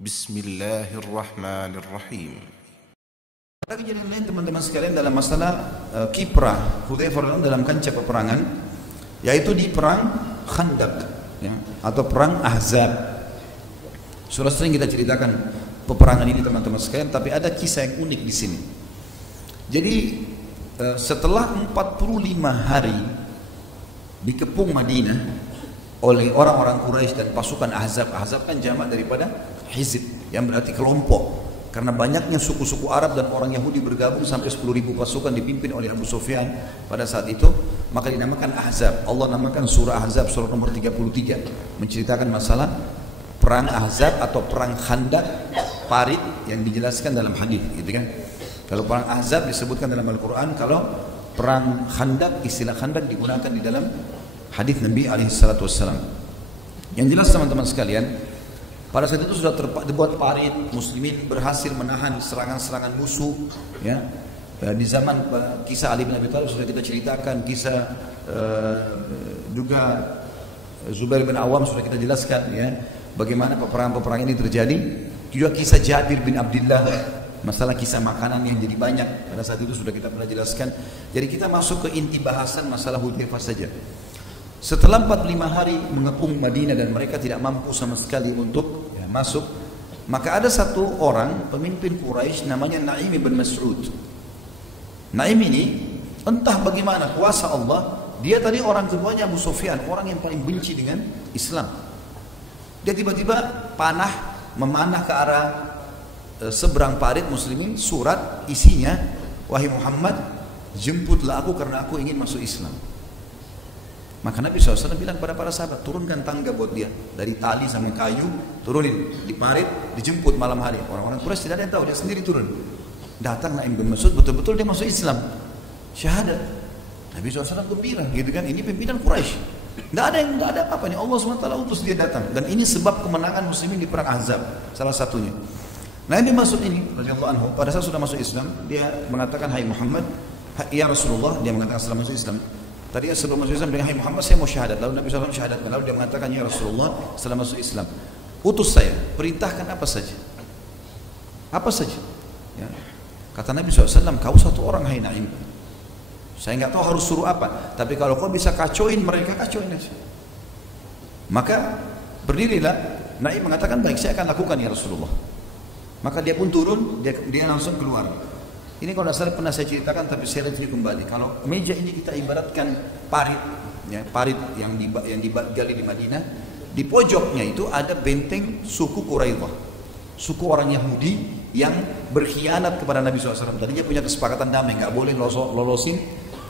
Bismillahirrahmanirrahim. Ada kejadian lain teman-teman sekalian dalam masalah kiprah Hudzaifah dalam kancah peperangan, yaitu di perang Khandaq ya, atau perang Ahzab. Sudah sering kita ceritakan peperangan ini teman-teman sekalian, tapi ada kisah yang unik di sini. Jadi setelah 45 hari dikepung Madinah oleh orang-orang Quraisy dan pasukan Ahzab. Ahzab kan jamak daripada Hizb, yang berarti kelompok. Karena banyaknya suku-suku Arab dan orang Yahudi bergabung sampai 10.000 pasukan dipimpin oleh Abu Sufyan pada saat itu, maka dinamakan Ahzab. Allah namakan surah Ahzab surah nomor 33, menceritakan masalah perang Ahzab atau perang Khandaq, parit yang dijelaskan dalam hadis, gitu kan. Kalau perang Ahzab disebutkan dalam Al-Quran, kalau perang Khandaq, istilah Khandaq digunakan di dalam hadis Nabi SAW. Yang jelas teman-teman sekalian, pada saat itu sudah dibuat parit, muslimin berhasil menahan serangan-serangan musuh ya. Di zaman kisah Ali bin Abi Thalib sudah kita ceritakan, kisah juga Zubair bin Awam sudah kita jelaskan ya, bagaimana peperangan-peperangan ini terjadi. Juga kisah Jabir bin Abdullah, masalah kisah makanan yang jadi banyak, pada saat itu sudah kita pernah jelaskan. Jadi kita masuk ke inti bahasan masalah Hudzaifah saja. Setelah 45 hari mengepung Madinah dan mereka tidak mampu sama sekali untuk masuk, maka ada satu orang pemimpin Quraisy namanya Naim bin Mas'ud. Naim ini entah bagaimana kuasa Allah, dia tadi orang keduanya Abu Sufyan, orang yang paling benci dengan Islam. Dia tiba-tiba memanah ke arah seberang parit muslimin, surat isinya, wahai Muhammad, jemputlah aku karena aku ingin masuk Islam. Maka Nabi SAW bilang kepada para sahabat, turunkan tangga buat dia, dari tali sampai kayu, turunin di parit, dijemput malam hari. Orang-orang Quraisy tidak ada yang tahu, dia sendiri turun. Datang Naim bin Mas'ud, betul-betul dia masuk Islam, syahadat. Nabi SAW gembira, gitu kan? Ini pimpinan Quraisy, tidak ada apa-apa nih. Allah SWT utus dia datang, dan ini sebab kemenangan muslimin di perang Ahzab, salah satunya. Naim bin Mas'ud ini, radhiyallahu anhu, pada saat sudah masuk Islam, dia mengatakan, hai Muhammad, ya Rasulullah, dia mengatakan setelah masuk Islam. Tadi sebelum masuk Islam, dia hai Muhammad, saya mau syahadat. Lalu Nabi SAW syahadatkan. Lalu dia mengatakan, ya Rasulullah, setelah masuk Islam, utus saya, perintahkan apa saja. Apa saja. Ya. Kata Nabi SAW, kau satu orang hai Naim. Saya nggak tahu harus suruh apa. Tapi kalau kau bisa kacauin mereka, kacauin aja. Maka berdirilah. Naim mengatakan, baik, saya akan lakukan ya Rasulullah. Maka dia pun turun, dia langsung keluar. Ini kalau tidak salah pernah saya ceritakan, tapi saya lihat kembali. Kalau meja ini kita ibaratkan parit, ya, parit yang digali di Madinah, di pojoknya itu ada benteng suku Quraidah, suku orang Yahudi yang berkhianat kepada Nabi SAW. Tadinya punya kesepakatan damai, nggak boleh lolosin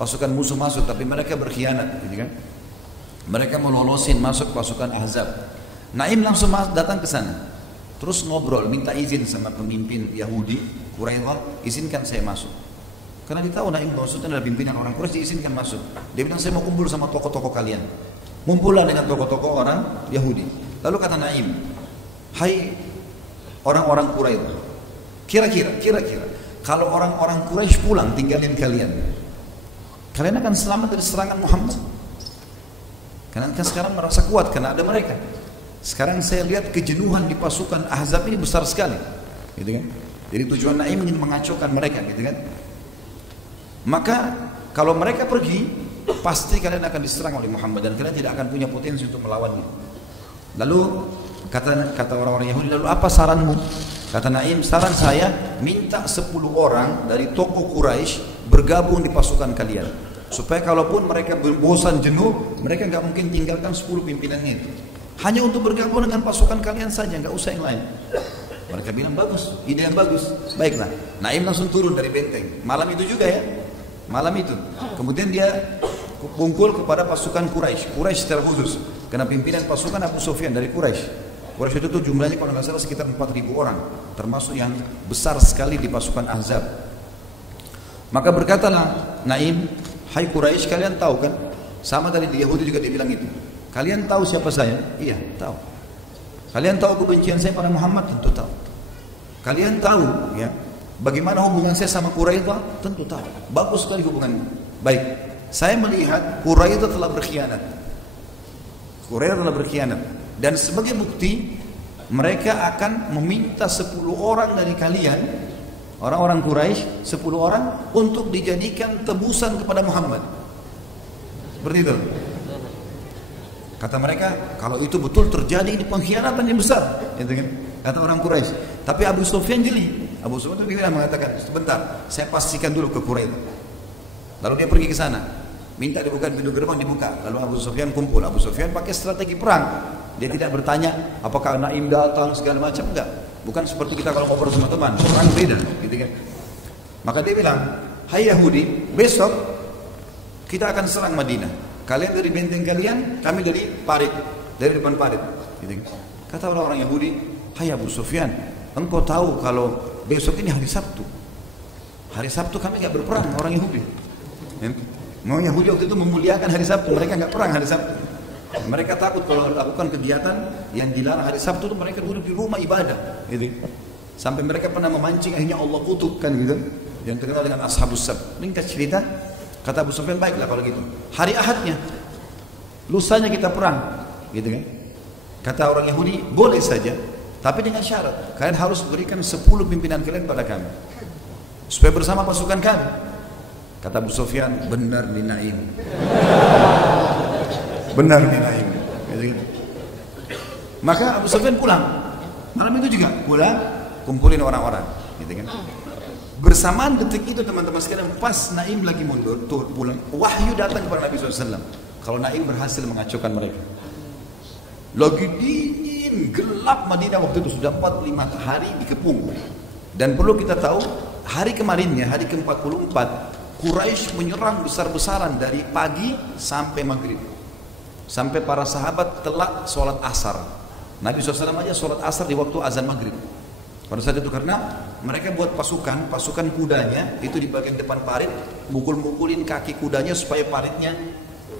pasukan musuh masuk, tapi mereka berkhianat, gitu kan? Mereka melolosin masuk pasukan Ahzab. Naim langsung datang ke sana. Terus ngobrol, minta izin sama pemimpin Yahudi, Quraidah, izinkan saya masuk. Karena dia tahu Naim maksudnya adalah pimpinan orang Quraisy, diizinkan masuk. Dia bilang, saya mau kumpul sama tokoh-tokoh kalian. Kumpullah dengan tokoh-tokoh orang Yahudi. Lalu kata Naim, hai orang-orang Quraidah, kira-kira, kalau orang-orang Quraisy pulang tinggalin kalian akan selamat dari serangan Muhammad? Karena kan sekarang merasa kuat karena ada mereka. Sekarang saya lihat kejenuhan di pasukan Ahzab ini besar sekali, gitu kan? Jadi tujuan Naim ingin mengacaukan mereka, gitu kan? Maka kalau mereka pergi, pasti kalian akan diserang oleh Muhammad dan kalian tidak akan punya potensi untuk melawannya. Lalu kata orang-orang Yahudi, lalu apa saranmu? Kata Naim, saran saya minta 10 orang dari tokoh Quraisy bergabung di pasukan kalian, supaya kalaupun mereka bosan jenuh, mereka nggak mungkin tinggalkan 10 pimpinannya itu. Hanya untuk bergabung dengan pasukan kalian saja, nggak usah yang lain. Mereka bilang bagus, ide yang bagus. Baiklah, Naim langsung turun dari benteng. Malam itu juga ya, malam itu. Kemudian dia kumpul kepada pasukan Quraisy secara khusus. Karena pimpinan pasukan Abu Sufyan dari Quraisy. Quraisy itu jumlahnya kalau nggak salah sekitar 4.000 orang, termasuk yang besar sekali di pasukan Ahzab. Maka berkatalah Naim, hai Quraisy, kalian tahu kan? Sama tadi di Yahudi juga dia bilang itu. Kalian tahu siapa saya? Iya, tahu. Kalian tahu kebencian saya pada Muhammad? Tentu tahu. Kalian tahu ya bagaimana hubungan saya sama Quraidah? Tentu tahu. Bagus sekali hubungannya. Baik, saya melihat Quraidah telah berkhianat. Dan sebagai bukti mereka akan meminta 10 orang dari kalian, orang-orang Quraisy, 10 orang untuk dijadikan tebusan kepada Muhammad. Seperti itu. Kata mereka, kalau itu betul terjadi, ini pengkhianatan yang besar, gitu kan? Kata orang Quraisy. Tapi Abu Sufyan jeli. Abu Sufyan itu mengatakan, sebentar, saya pastikan dulu ke Quraisy. Lalu dia pergi ke sana, minta dibuka pintu gerbang, dibuka. Lalu Abu Sufyan kumpul. Abu Sufyan pakai strategi perang. Dia tidak bertanya apakah Naim datang segala macam, enggak. Bukan seperti kita kalau ngobrol sama teman, perang beda, gitu kan? Maka dia bilang, hai Yahudi, besok kita akan serang Madinah. Kalian dari benteng kalian, kami dari parit, dari depan parit. Gitu. Kata orang-orang Yahudi, hai Abu Sufyan, engkau tahu kalau besok ini hari Sabtu. Hari Sabtu kami nggak berperang, orang Yahudi. Mau Yahudi waktu itu memuliakan hari Sabtu, mereka nggak perang hari Sabtu. Mereka takut kalau lakukan kegiatan yang dilarang hari Sabtu itu mereka duduk di rumah ibadah. Gitu. Sampai mereka pernah memancing, akhirnya Allah kutuk kan gitu. Yang terkenal dengan Ashabus Sabt. Ringkas cerita. Kata Abu Sufyan, baiklah kalau gitu. Hari Ahadnya, lusanya kita perang, gitu kan? Kata orang Yahudi, boleh saja, tapi dengan syarat, kalian harus berikan 10 pimpinan kalian pada kami, supaya bersama pasukan kami. Kata Abu Sufyan, benar nih Naim, benar nih Naim. Gitu kan? Maka Abu Sufyan pulang, malam itu juga pulang, kumpulin orang-orang, gitu kan? Bersamaan detik itu teman-teman sekalian, pas Naim lagi mundur, pulang, wahyu datang kepada Nabi SAW. Kalau Naim berhasil mengacaukan mereka. Lagi dingin, gelap Madinah waktu itu, sudah 45 hari dikepung. Dan perlu kita tahu, hari kemarinnya, hari ke-44, Quraisy menyerang besar-besaran dari pagi sampai maghrib. Sampai para sahabat telat sholat asar. Nabi SAW aja sholat asar di waktu azan maghrib. Pada saat itu karena mereka buat pasukan kudanya itu di bagian depan parit, mukul-mukulin kaki kudanya supaya paritnya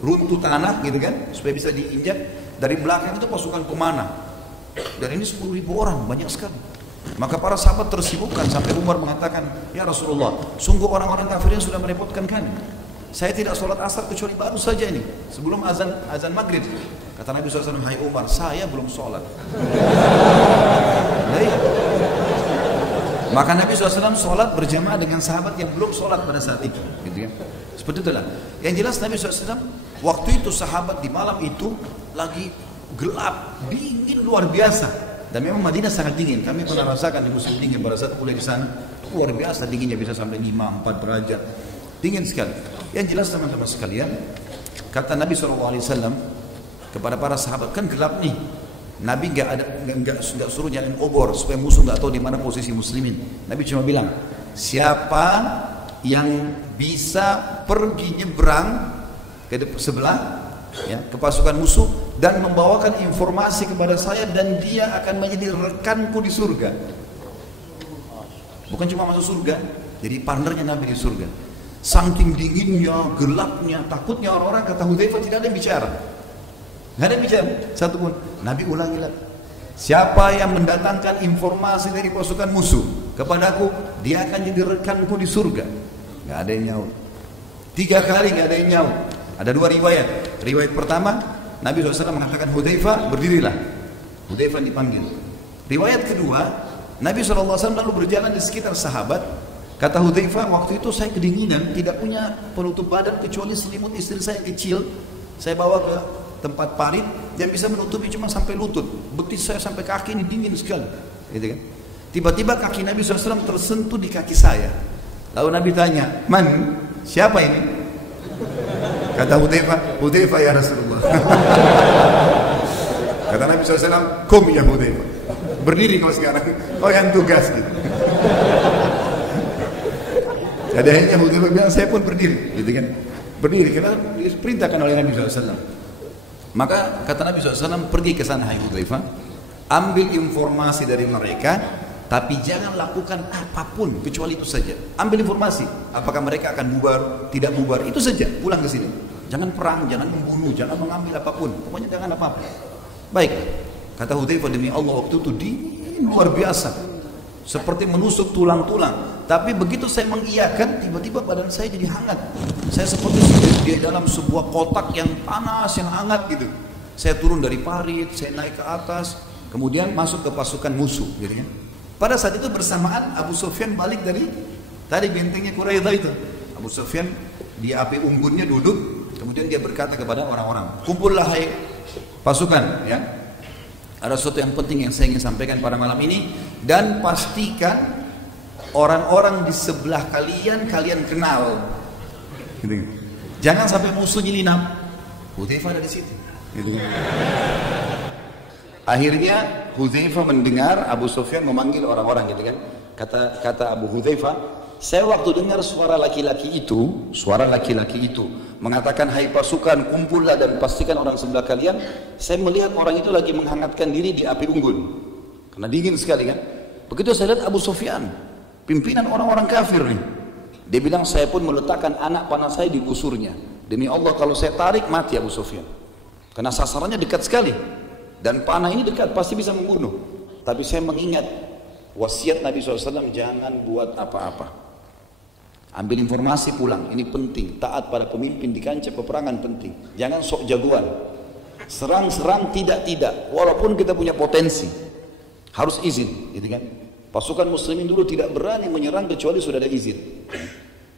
runtuh tanah gitu kan, supaya bisa diinjak. Dari belakang itu pasukan pemanah. Dan ini 10.000 orang, banyak sekali. Maka para sahabat tersibukkan sampai Umar mengatakan, ya Rasulullah, sungguh orang-orang kafirnya sudah merepotkan kami. Saya tidak sholat asar kecuali baru saja ini, sebelum azan maghrib. Kata Nabi SAW, hai Umar, saya belum sholat. Maka Nabi SAW sholat berjamaah dengan sahabat yang belum sholat pada saat itu, gitu kan? Seperti itulah. Yang jelas Nabi SAW waktu itu sahabat di malam itu lagi gelap, dingin luar biasa. Dan memang Madinah sangat dingin. Kami pernah rasakan di musim dingin pada saat kuliah di sana, luar biasa dinginnya, bisa sampai 5-4 derajat, dingin sekali. Yang jelas teman-teman sekalian, kata Nabi SAW kepada para sahabat, kan gelap nih. Nabi nggak suruh nyalain obor supaya musuh nggak tahu di mana posisi muslimin. Nabi cuma bilang, siapa yang bisa pergi nyebrang ke sebelah, ya, ke pasukan musuh dan membawakan informasi kepada saya dan dia akan menjadi rekanku di surga. Bukan cuma masuk surga, jadi partnernya Nabi di surga. Saking dinginnya, gelapnya, takutnya orang-orang, kata Hudzaifah, tidak ada yang bicara. Nggak ada yang bicara satu pun. Nabi ulangi lagi, siapa yang mendatangkan informasi dari pasukan musuh kepadaku, dia akan jadi rekanku di surga. Nggak ada yang nyaut. 3 kali nggak ada yang nyaut. Ada 2 riwayat. Riwayat pertama, Nabi SAW mengatakan, Hudzaifah berdirilah. Hudzaifah dipanggil. Riwayat kedua, Nabi SAW lalu berjalan di sekitar sahabat. Kata Hudzaifah, waktu itu saya kedinginan, tidak punya penutup badan kecuali selimut istri saya yang kecil. Saya bawa ke tempat parit yang bisa menutupi cuma sampai lutut, betis saya sampai kaki ini dingin sekali, gitu kan? Tiba-tiba kaki Nabi SAW tersentuh di kaki saya. Lalu Nabi tanya, man, siapa ini? Kata Hudzaifah ya Rasulullah. Kata Nabi SAW, kum ya Hudzaifah, berdiri kau sekarang, kau yang tugas. Gitu. Jadi akhirnya Hudzaifah bilang, saya pun berdiri, gitu kan? Berdiri karena diperintahkan oleh Nabi SAW. Maka kata Nabi SAW, pergi ke sana hai Hudzaifah, ambil informasi dari mereka, tapi jangan lakukan apapun kecuali itu saja. Ambil informasi, apakah mereka akan bubar, tidak bubar, itu saja. Pulang ke sini. Jangan perang, jangan membunuh, jangan mengambil apapun. Pokoknya jangan apa-apa. Baik, kata Hudzaifah, demi Allah waktu itu dingin luar biasa, seperti menusuk tulang-tulang. Tapi begitu saya mengiyakan, tiba-tiba badan saya jadi hangat. Saya seperti di dalam sebuah kotak yang panas, yang hangat gitu. Saya turun dari parit, saya naik ke atas. kemudian masuk ke pasukan musuh, gitu kan. Pada saat itu bersamaan Abu Sufyan balik dari tadi bentengnya Quraidah itu. Abu Sufyan di api unggunnya duduk, kemudian dia berkata kepada orang-orang, kumpullah hai pasukan, ya. Ada sesuatu yang penting yang saya ingin sampaikan pada malam ini, dan pastikan orang-orang di sebelah kalian kenal. Gitu. Jangan sampai musuh nyelinap. Hudzaifah ada di situ. Gitu. Akhirnya Hudzaifah mendengar Abu Sufyan memanggil orang-orang, gitu kan. Kata Abu Hudzaifah, saya waktu dengar suara laki-laki itu mengatakan, hai pasukan, kumpullah dan pastikan orang sebelah kalian. Saya melihat orang itu lagi menghangatkan diri di api unggun, karena dingin sekali kan. Begitu saya lihat Abu Sufyan, pimpinan orang-orang kafir nih, dia bilang, saya pun meletakkan anak panah saya di busurnya. Demi Allah, kalau saya tarik mati Abu Sufyan, karena sasarannya dekat sekali dan panah ini dekat, pasti bisa membunuh. Tapi saya mengingat wasiat Nabi SAW, jangan buat apa-apa, ambil informasi pulang, ini penting. Taat pada pemimpin di kancah peperangan penting. Jangan sok jagoan, serang tidak, walaupun kita punya potensi, harus izin, gitu kan. Pasukan muslimin dulu tidak berani menyerang kecuali sudah ada izin.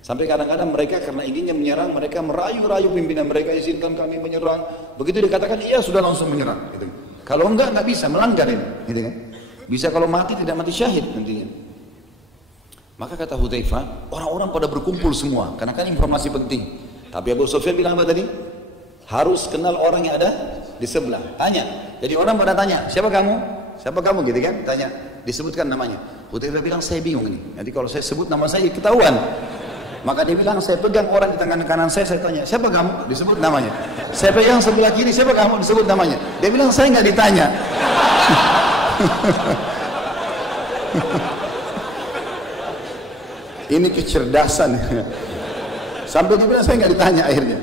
Sampai kadang-kadang mereka karena inginnya menyerang, mereka merayu-rayu pimpinan mereka, izinkan kami menyerang. Begitu dikatakan iya, sudah langsung menyerang, gitu. Kalau enggak bisa, melanggar ini, gitu kan. Bisa kalau mati tidak mati syahid nantinya. Maka kata Hudzaifah, orang-orang pada berkumpul semua, karena kan informasi penting. Tapi Abu Sufyan bilang apa tadi? Harus kenal orang yang ada di sebelah. Tanya. Jadi orang pada tanya, siapa kamu? Siapa kamu, gitu kan? Tanya. Disebutkan namanya. Hudzaifah bilang, saya bingung ini. Nanti kalau saya sebut nama saya ketahuan. Maka dia bilang, saya pegang orang di tangan kanan saya tanya, siapa kamu? Disebut namanya. Saya pegang sebelah kiri, siapa kamu? Disebut namanya. Dia bilang, saya nggak ditanya. Ini kecerdasan. Sampai dia bilang, saya nggak ditanya akhirnya.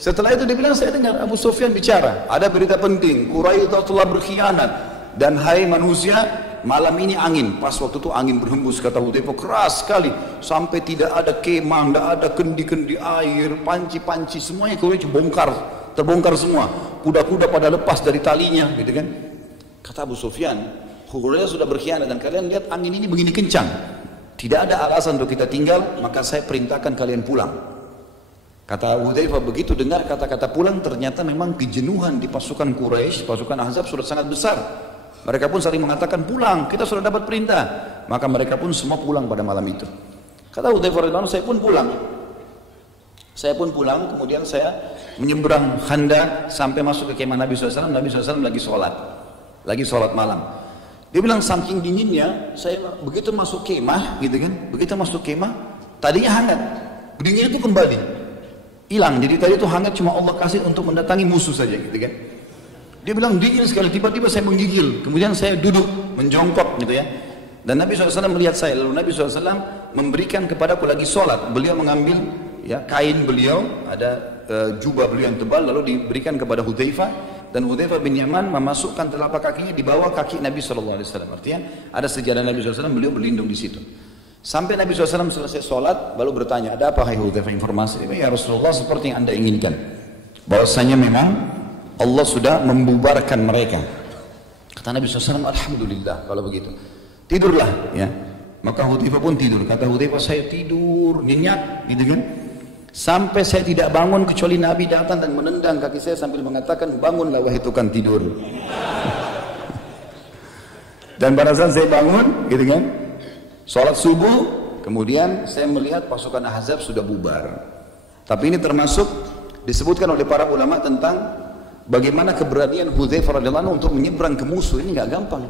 Setelah itu dia bilang, saya dengar Abu Sufyan bicara, ada berita penting, Quraidah telah berkhianat, dan hai manusia, malam ini angin. Pas waktu itu angin berhembus, kata Hudzaifah, keras sekali, sampai tidak ada kemah, tidak ada kendi-kendi air, panci-panci, semuanya Quraisy terbongkar semua. Kuda-kuda pada lepas dari talinya, gitu kan. Kata Abu Sufyan, Quraisy sudah berkhianat dan kalian lihat angin ini begini kencang. Tidak ada alasan untuk kita tinggal, maka saya perintahkan kalian pulang. Kata Hudzaifah, begitu dengar kata-kata pulang, ternyata memang kejenuhan di pasukan Quraisy, pasukan Ahzab sudah sangat besar. Mereka pun saling mengatakan, pulang, kita sudah dapat perintah. Maka mereka pun semua pulang pada malam itu. Kata Hudzaifah radhiyallahu anhu, saya pun pulang. Saya pun pulang, kemudian saya menyeberang Khandaq sampai masuk ke kemah Nabi SAW. Nabi SAW lagi sholat malam. Dia bilang, saking dinginnya, saya begitu masuk kemah, gitu kan? Begitu masuk kemah, tadinya hangat, dinginnya itu kembali hilang. Jadi tadi itu hangat cuma Allah kasih untuk mendatangi musuh saja, gitu kan? Dia bilang dingin sekali, tiba-tiba saya menggigil, kemudian saya duduk menjongkok, gitu ya. Dan Nabi SAW melihat saya, lalu Nabi SAW memberikan kepadaku lagi sholat. Beliau mengambil ya kain beliau, ada jubah beliau yang tebal, lalu diberikan kepada Hudzaifah, dan Hudzaifah bin Yaman memasukkan telapak kakinya di bawah kaki Nabi SAW. Artinya ada sejadah Nabi SAW, beliau berlindung di situ. Sampai Nabi SAW selesai sholat, baru bertanya, ada apa hai Hudzaifah, informasi? Ya Rasulullah, seperti yang anda inginkan, bahwasanya memang Allah sudah membubarkan mereka. Kata Nabi SAW, alhamdulillah kalau begitu. Tidurlah, ya. Maka Hudzaifah pun tidur. Kata Hudzaifah, saya tidur nyenyak, gitu kan? Sampai saya tidak bangun kecuali Nabi datang dan menendang kaki saya sambil mengatakan, bangunlah wahai tukang tidur. Dan pada saat saya bangun, gitu kan? Sholat subuh, kemudian saya melihat pasukan Ahzab sudah bubar. Tapi ini termasuk disebutkan oleh para ulama tentang bagaimana keberanian Hudzaifah radhiyallahu anhu untuk menyeberang ke musuh. Ini nggak gampang.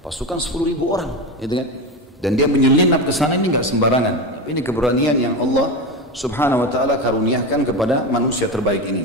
Pasukan 10.000 orang, gitu kan? Dan dia menyelinap ke sana, ini nggak sembarangan. Ini keberanian yang Allah Subhanahu wa taala karuniakan kepada manusia terbaik ini.